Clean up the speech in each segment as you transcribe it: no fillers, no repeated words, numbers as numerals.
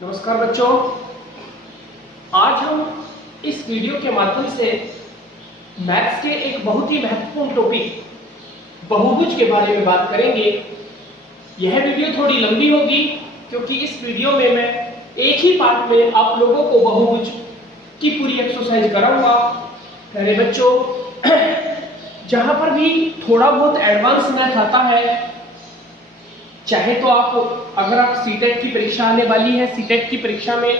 नमस्कार बच्चों, आज हम इस वीडियो के माध्यम से मैथ्स के एक बहुत ही महत्वपूर्ण टॉपिक बहुभुज के बारे में बात करेंगे। यह वीडियो थोड़ी लंबी होगी क्योंकि इस वीडियो में मैं एक ही पार्ट में आप लोगों को बहुभुज की पूरी एक्सरसाइज कराऊंगा। प्यारे बच्चों, जहां पर भी थोड़ा बहुत एडवांस मैथ आता है, चाहे तो अगर आप सीटेट की परीक्षा आने वाली है, सीटेट की परीक्षा में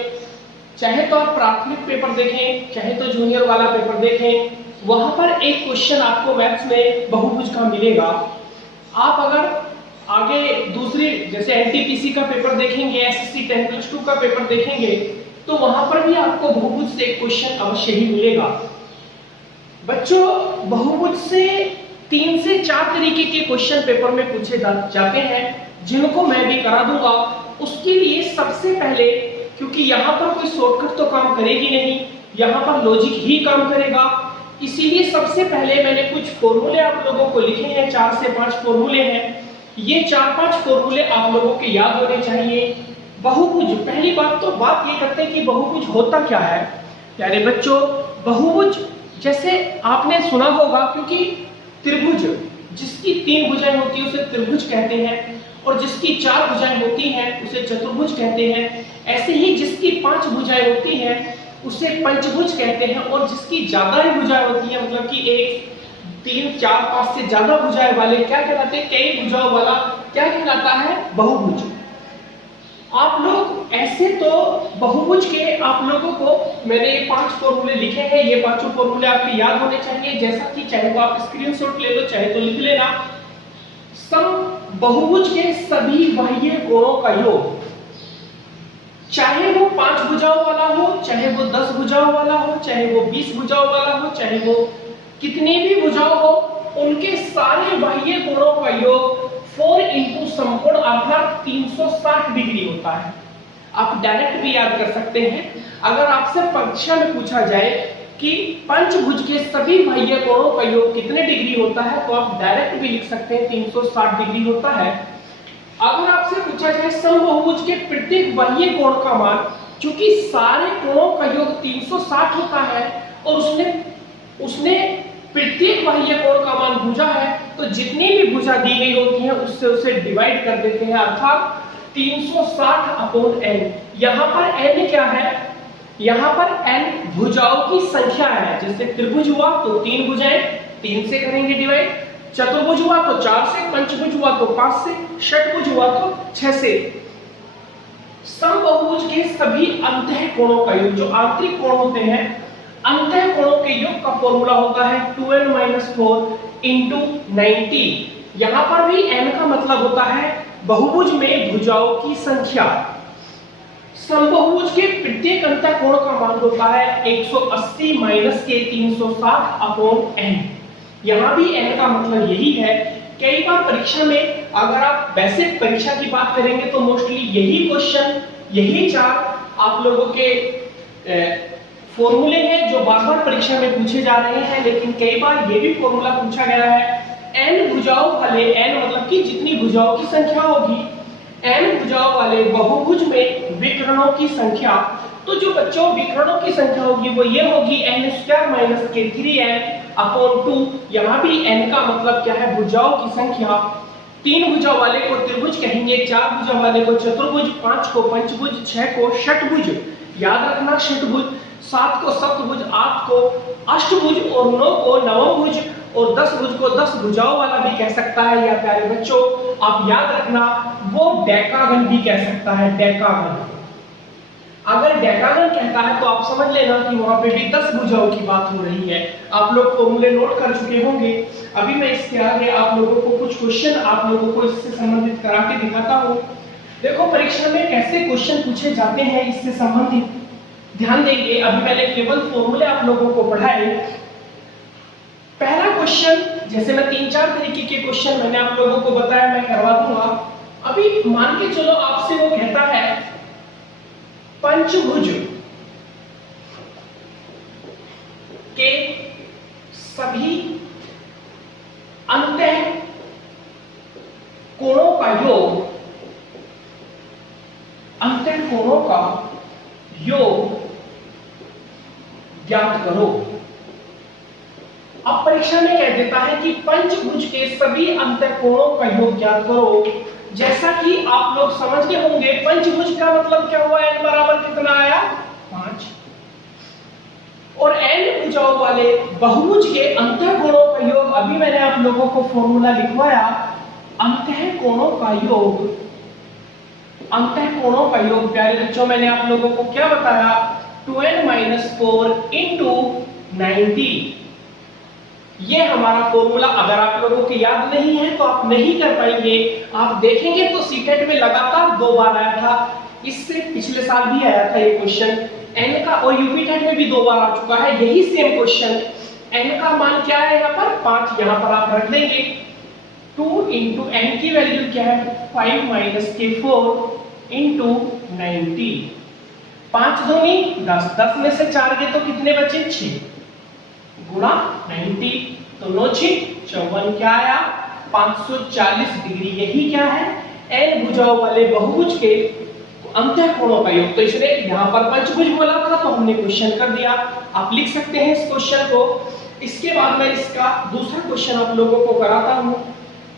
चाहे तो आप प्राथमिक पेपर देखें, चाहे तो जूनियर वाला पेपर देखें, वहां पर एक क्वेश्चन आपको मैथ्स में बहुभुज का मिलेगा। आप अगर आगे दूसरी जैसे एनटीपीसी का पेपर देखेंगे, एसएससी 10+2 का पेपर देखेंगे, तो वहां पर भी आपको बहुभुज से एक क्वेश्चन अवश्य ही मिलेगा। बच्चों, बहुभुज से 3 से 4 तरीके के क्वेश्चन पेपर में पूछे जाते हैं, जिनको मैं भी करा दूंगा। उसके लिए सबसे पहले, क्योंकि यहाँ पर कोई शॉर्टकट तो काम करेगी नहीं, यहाँ पर लॉजिक ही काम करेगा, इसीलिए सबसे पहले मैंने कुछ फॉर्मूले आप लोगों को लिखे हैं। 4 से 5 फॉर्मूले हैं। ये 4-5 फॉर्मूले आप लोगों के याद होने चाहिए। बहुभुज, पहली बात ये करते हैं कि बहुभुज होता क्या है। प्यारे बच्चों, बहुभुज जैसे आपने सुना होगा, क्योंकि त्रिभुज जिसकी 3 भुजाएं होती है उसे त्रिभुज कहते हैं, और जिसकी 4 भुजाएं होती हैं उसे चतुर्भुज कहते हैं। ऐसे ही जिसकी 5 भुजाएं होती हैं उसे पंचभुज कहते हैं, और जिसकी ज्यादा ही भुजाएं होती हैं, मतलब कि 1, 3, 4, 5 से ज्यादा भुजाएं वाले क्या कहलाते हैं? कई भुजाओं वाला क्या कहलाता है? बहुभुज। आप लोग ऐसे तो बहुभुज के आप लोगों को मैंने ये 5 फॉर्मूले लिखे हैं, ये 5 फॉर्मूले आपके याद होने चाहिए। जैसा कि चाहे तो आप स्क्रीनशॉट ले लो, चाहे तो लिख लेना। बहुभुज के सभी बाह्य कोणों का योग, चाहे वो 5 भुजाओं वाला हो, चाहे वो 10 भुजाओं वाला हो, चाहे वो 20 भुजाओं वाला हो, चाहे वो कितनी भी भुजाओं हो, उनके सारे बाह्य कोणों का योग 4 इंटू समकोण अर्थात 360 डिग्री होता है। आप डायरेक्ट भी याद कर सकते हैं। अगर आपसे परीक्षा में पूछा जाए कि पंचभुज के सभी बाह्य कोणों का योग कितने डिग्री होता है, तो आप डायरेक्ट भी लिख सकते हैं 360 डिग्री होता है। अगर आपसे पूछा जाए समबाहुभुज के प्रत्येक बाह्य कोण का मान, क्योंकि सारे कोणों का योग 360 होता है और उसने प्रत्येक बाह्य कोण का मान भुजा है, तो जितनी भी भुजा दी गई होती है उससे उसे डिवाइड कर देते हैं, अर्थात 360/n। यहाँ पर n क्या है? यहाँ पर n भुजाओं की संख्या है। जैसे त्रिभुज हुआ तो 3 भुजाएं, 3 से करेंगे डिवाइड। चतुर्भुज हुआ तो 4 से, पंचभुज हुआ तो 5 से, षटभुज हुआ तो 6 से। समबाहुभुज के सभी अंतः कोणों का योग, जो आंतरिक कोण होते हैं, अंतः कोणों के योग का फॉर्मूला होता है 2n-4 × 90। यहाँ पर भी n का मतलब होता है बहुभुज में भुजाओं की संख्या। समबाहुभुज के प्रत्येक अंतः कोण का मान होता है 180 - के 360/n। यहाँ भी n का मतलब यही है। कई बार परीक्षा में, अगर आप वैसे परीक्षा की बात करेंगे तो मोस्टली यही क्वेश्चन, यही 4 आप लोगों के फॉर्मूले हैं जो बार बार परीक्षा में पूछे जा रहे हैं। लेकिन कई बार ये भी फॉर्मूला पूछा गया है, n भुजाओं वाले, n मतलब कि जितनी भुजाओं की संख्या होगी, n भुजाओं वाले बहुभुज में विकर्णों की संख्या। तो जो बच्चों विकर्णों की संख्या होगी वो ये होगी n² - के 3n/2। यहाँ भी n का मतलब क्या है? भुजाओं की संख्या। 3 भुजा वाले को त्रिभुज कहेंगे, 4 भुजा वाले को चतुर्भुज, 5 को पंचभुज, 6 को षटभुज, याद रखना षटभुज, 7 को सप्तभुज, 8 को अष्टभुज और 9 को नवमभुज, और 10 भुज को 10 भुजाओं वाला भी कह सकता है। या प्यारे बच्चों, आप याद रखना वो डेकागन भी कह सकता है, डेकागन। अगर डेकागन कहता है तो आप समझ लेना कि वहां पे भी 10 भुजाओं की बात हो रही है। आप लोग फॉर्मूले नोट कर चुके होंगे। अभी मैं इसके आगे आप लोगों को कुछ क्वेश्चन आप लोगों को इससे संबंधित करा के दिखाता हूँ। देखो परीक्षा में कैसे क्वेश्चन पूछे जाते हैं इससे संबंधित ध्यान देंगे। अभी मैंने केवल फॉर्मूले आप लोगों को पढ़ाए। पहला क्वेश्चन, जैसे मैं 3-4 तरीके के क्वेश्चन मैंने आप लोगों को बताया, मैं करवा दूंगा। अभी मान के चलो आपसे वो कहता है पंचभुज के सभी अंतः कोणों का योग, अंतः कोणों का योग ज्ञात करो। अब परीक्षा में कह देता है कि पंचभुज के सभी अंतःकोणों का योग ज्ञात करो। जैसा कि आप लोग समझ गए होंगे, पंचभुज का मतलब क्या हुआ, n बराबर कितना आया, 5। और n भुजाओं वाले बहुभुज के अंतःकोणों का योग, अभी मैंने आप लोगों को फॉर्मूला लिखवाया, अंतःकोणों का योग, अंतःकोणों का योग प्यारे बच्चों मैंने आप लोगों को क्या बताया, 2n-4 into 90। ये हमारा फॉर्मूला अगर आप लोगों को याद नहीं है तो आप नहीं कर पाएंगे। आप देखेंगे तो सीटेट में लगातार 2 बार आया था, इससे पिछले साल भी आया था ये क्वेश्चन n का, और यूपीटेट में भी 2 बार आ चुका है यही सेम क्वेश्चन। n का मान क्या है यहाँ पर, 5, यहाँ पर आप रख देंगे। 2 into n की वैल्यू क्या है, 5-4 into 90। 5 दूनी 10, 10 में से 4 गए तो कितने बचे, 6 गुणा 90, तो 9 6 54 क्या आया, 540 डिग्री। यही क्या है, n भुजाओं वाले बहुभुज के अंतःकोणों का योग। तो इसने यहाँ पर पंचभुज बोला था तो हमने क्वेश्चन कर दिया। आप लिख सकते हैं इस क्वेश्चन को। इसके बाद मैं इसका दूसरा क्वेश्चन आप लोगों को कराता हूं।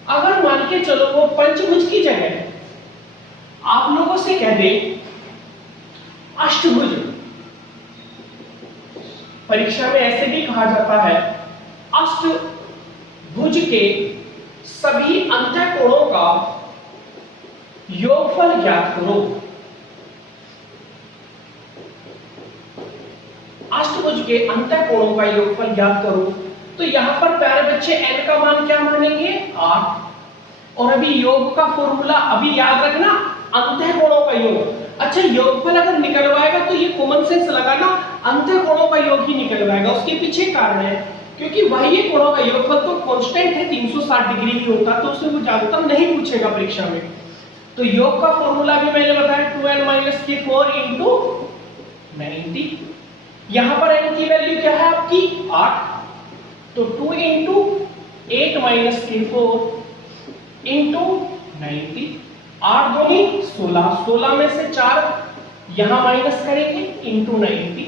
अगर मान के चलो वो पंचभुज की जगह आप लोगों से कह दे अष्टभुज, परीक्षा में ऐसे भी कहा जाता है, अष्टभुज के सभी अंतःकोणों का योगफल ज्ञात करो। अष्टभुज के अंतःकोणों का योगफल ज्ञात करो। तो यहां पर प्यारे बच्चे n का मान क्या मानेंगे, 8। और अभी योग का फॉर्मूला अभी याद रखना, अंतःकोणों का योग। अच्छा, योगफल अगर निकलवाएगा तो ये कॉमन सेंस लगाना, अंतःकोणों का योग ही निकलवाएगा। उसके पीछे कारण है, क्योंकि बाह्य कोणों का योगफल तो कांस्टेंट है, 360 डिग्री ही होता, तो उससे वो ज्यादातर नहीं पूछेगा परीक्षा में। तो योग का फॉर्मूला भी मैंने बताया, 2n-4 into 90। यहां पर n की वैल्यू क्या है आपकी, 8, तो 2 into 8-4 into 90। 8 दूनी 16, 16 में से 4 यहां माइनस करेंगे इंटू 90।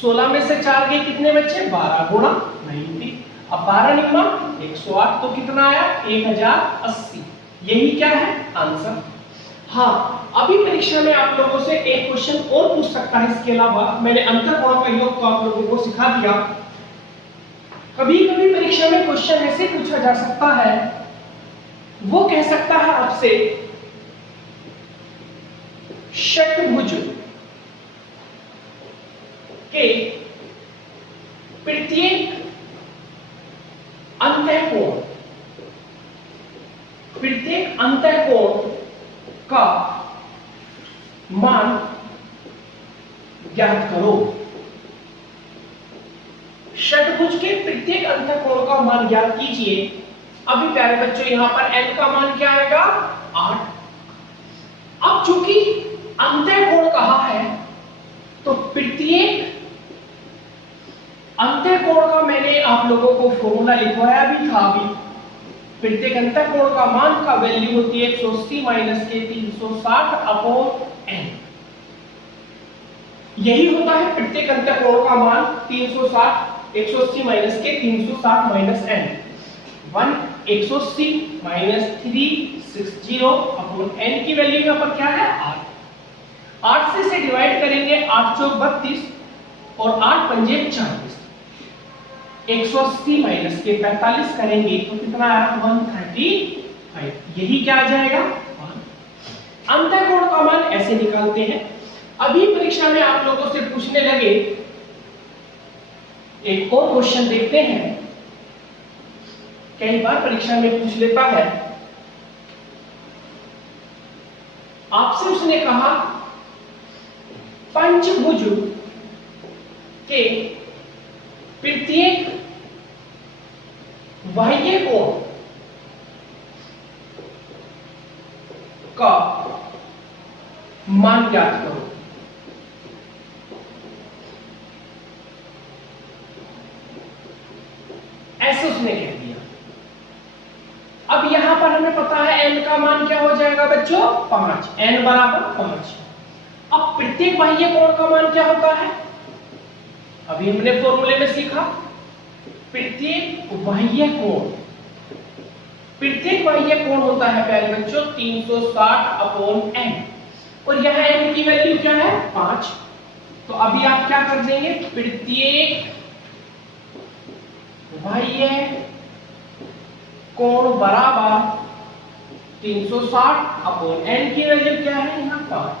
16 में से 4 गए कितने बच्चे, 12 गुणा 90। अब 12 निकला 108, तो कितना आया, 1080। यही क्या है आंसर। हाँ, अभी परीक्षा में आप लोगों से एक क्वेश्चन और पूछ सकता है। इसके अलावा मैंने अंतःकोणों का योग को आप लोगों को सिखा दिया। कभी कभी परीक्षा में क्वेश्चन ऐसे पूछा जा सकता है, वो कह सकता है आपसे षट्भुज के प्रत्येक अंतःकोण का मान ज्ञात करो। षट्भुज के प्रत्येक अंतःकोण का मान ज्ञात कीजिए। अभी प्यारे बच्चों यहां पर n का मान क्या आएगा, 8। अब चूंकि अंतःकोण कहा है तो प्रत्येक अंतःकोण का मैंने आप लोगों को फॉर्मूला लिखवाया भी था। अभी प्रत्येक अंतःकोण का मान का वैल्यू होती है 180 माइनस के 360 अपॉन n। यही होता है प्रत्येक अंतःकोण का मान 360, 180 माइनस के 360 minus n। 180 minus 360 upon n की वैल्यू यहां पर क्या है, 8। 8 से इसे डिवाइड करेंगे, 8 चौक 32 और 8 पंजे 40। 180 माइनस के 45 करेंगे तो कितना आया, 135। यही क्या आ जाएगा, अंतःकोण का मान ऐसे निकालते हैं। अभी परीक्षा में आप लोगों से पूछने लगे, एक और क्वेश्चन देखते हैं, कई बार परीक्षा में पूछ लेता है। आपसे उसने कहा पंचभुज के प्रत्येक बाह्य कोण का मान ज्ञात करो। ऐसे उसने कह दिया। अब यहां पर हमें पता है n का मान क्या हो जाएगा बच्चों, 5। n बराबर 5। अब प्रत्येक बाह्य कोण का मान क्या होता है? अभी हमने फॉर्मूले में सीखा, प्रत्येक बाह्य कोण होता है प्यारे बच्चों 360/n, और यह n की वैल्यू क्या है? 5। तो अभी आप क्या कर देंगे, प्रत्येक बाह्य कोण बराबर 360/n की वैल्यू क्या है यहाँ 5।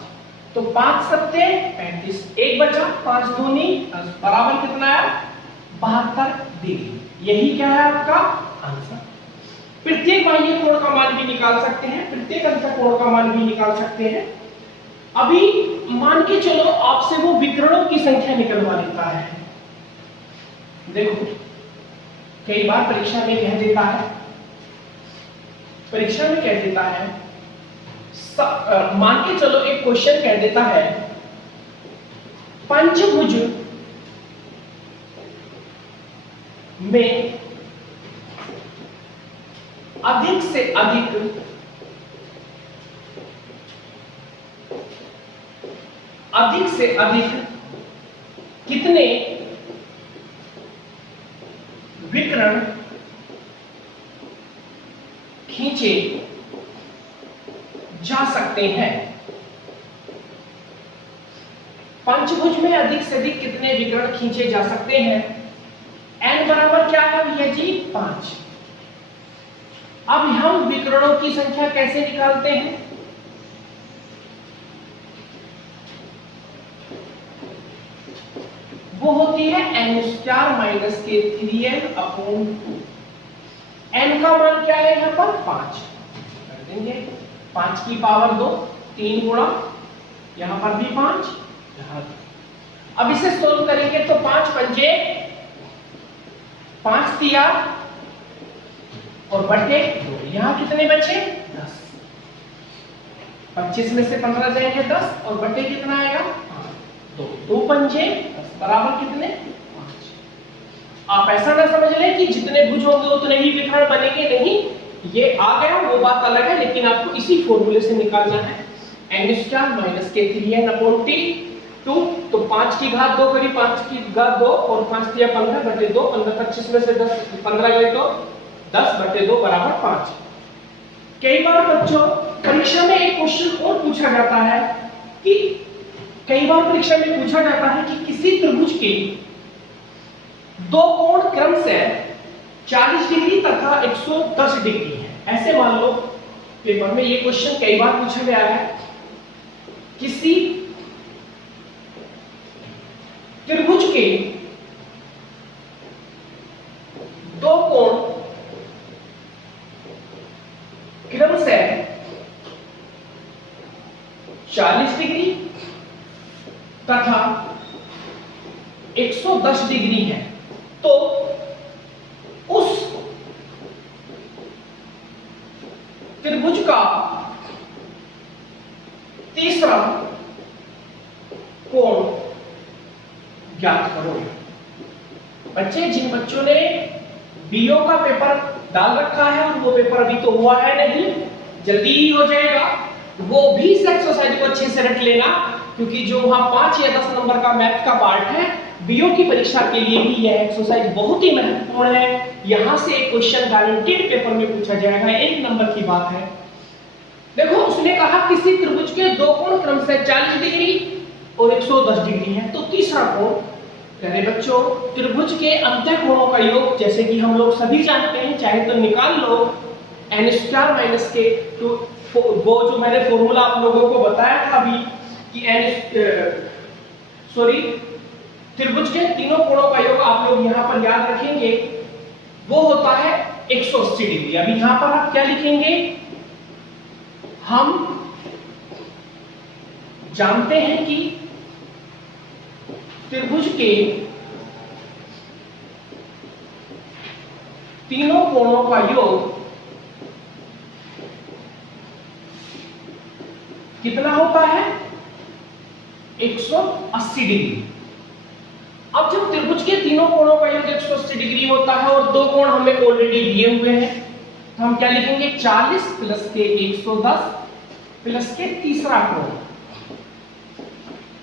तो 5 सत्ते 35, एक बचा, 5 दूनी बराबर कितना है? 72 डिग्री। यही क्या है आपका आंसर। प्रत्येक बाह्य कोण का मान भी निकाल सकते हैं, प्रत्येक अंतः कोण का मान भी निकाल सकते हैं। अभी मान के चलो आपसे वो विकर्णों की संख्या निकलवा लेता है। देखो कई बार परीक्षा में कह देता है, मान के चलो एक क्वेश्चन कह देता है, पंचभुज में अधिक से अधिक कितने विकर्ण खींचे जा सकते हैं? पंचभुज में अधिक से अधिक कितने विकर्ण खींचे जा सकते हैं? n बराबर क्या है भैया जी? 5। अब हम विकर्णों की संख्या कैसे निकालते हैं? वो होती है n² - k3n/2। n का मान क्या है यहाँ पर? 5 कर देंगे, 5 की पावर 2, 3 गुणा, यहां पर भी 5, यहां। अब इसे सोल्व करेंगे तो 5 पंजे 5 दिया और बटे 2, यहां कितने बचे? 10। 25 में से 15 जाएंगे 10 और बटे कितना आएगा? 2। 2 पंजे 10 बराबर कितने? 5। आप ऐसा ना समझ लें कि जितने भुज होंगे उतने ही विकर्ण बनेंगे, नहीं, ये आ गया वो बात अलग है, लेकिन आपको इसी फॉर्मूले से निकालना है। n² - k3n/2, तो 5 की घात 2 करी, 5 की घात 2 और 5 दिया 15 बटे 2, 15 25 में से 10 15 गए तो 10 बटे 2 बराबर 5। कई बार बच्चों परीक्षा में एक क्वेश्चन और पूछा जाता है कि किसी त्रिभुज के दो कोण क्रमशः 40 डिग्री तथा 110 डिग्री है। ऐसे मान लो पेपर में ये क्वेश्चन कई बार पूछा गया है, किसी त्रिभुज के दो कोण क्रमशः 40 डिग्री तथा 110 डिग्री है, तो उस त्रिभुज का तीसरा कोण ज्ञात करो। बच्चे, जिन बच्चों ने बीओ का पेपर डाल रखा है और वो पेपर अभी तो हुआ है नहीं, जल्दी ही हो जाएगा, वो भी इस एक्सरसाइज को अच्छे से रट लेना, क्योंकि जो वहां 5 या 10 नंबर का मैथ का पार्ट है, बीओ की परीक्षा के लिए भी यह एक्सरसाइज बहुत ही महत्वपूर्ण है। यहां से एक क्वेश्चन गारंटीड पेपर में पूछा जाएगा, 1 नंबर की बात है। देखो उसने कहा किसी त्रिभुज के दो कोण क्रमशः 40 डिग्री और 110 डिग्री है, तो तीसरा कोण, प्यारे बच्चों, त्रिभुज के अंतः कोणों का योग जैसे कि हम लोग सभी जानते हैं, चाहे तो निकाल लो n² - k, तो वो जो मैंने फॉर्मूला आप लोगों को बताया था अभी कि त्रिभुज के तीनों कोणों का योग आप लोग यहां पर याद रखेंगे, वो होता है 180 डिग्री। अभी यहां पर आप क्या लिखेंगे? हम जानते हैं कि त्रिभुज के तीनों कोणों का योग कितना होता है? 180 डिग्री। अब जब त्रिभुज के तीनों कोणों का योग 180 डिग्री होता है और दो कोण हमें ऑलरेडी दिए हुए हैं, तो हम क्या लिखेंगे? 40 + k 110 + के तीसरा कोण।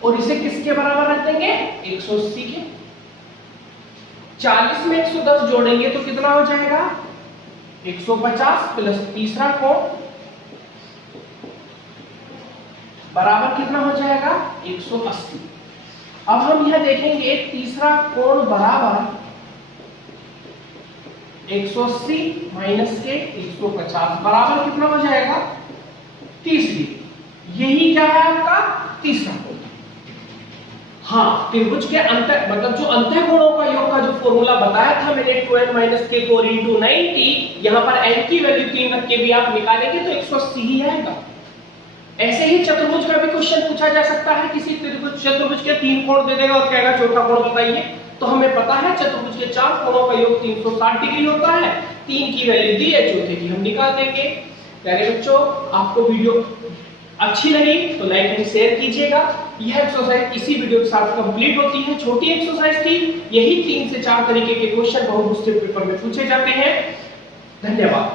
और इसे किसके बराबर रख देंगे? 180 के। 40 में 110 जोड़ेंगे तो कितना हो जाएगा? 150 प्लस तीसरा कोण बराबर कितना हो जाएगा? 180। अब हम यह देखेंगे तीसरा कोण बराबर 180 माइनस के 150 बराबर कितना हो जाएगा? 30 डिग्री। यही क्या है आपका तीसरा कोण। हाँ, त्रिभुज के अंत मतलब जो अंतःकोणों का योग का जो फॉर्मूला बताया था मैंने 2n माइनस के 4 इंटू 90, यहाँ पर n की वैल्यू 3 रख के भी आप निकालेंगे तो 180 ही आएगा। ऐसे ही चतुर्भुज का भी क्वेश्चन पूछा जा सकता है। किसी चतुर्भुज के 3 कोण दे देगा और कहेगा चौथा कोण बताइए, तो हमें पता है चतुर्भुज के 4 कोणों का योग 360 डिग्री होता है। 3 की वैल्यू दी है, चौथे की हम निकाल देंगे। प्यारे बच्चों, आपको वीडियो अच्छी लगी तो लाइक एंड शेयर कीजिएगा। यह एक्सरसाइज इसी वीडियो के साथ कंप्लीट होती है। छोटी एक्सरसाइज थी, यही 3 से 4 तरीके के क्वेश्चन बहुभुज से पेपर में पूछे जाते हैं। धन्यवाद।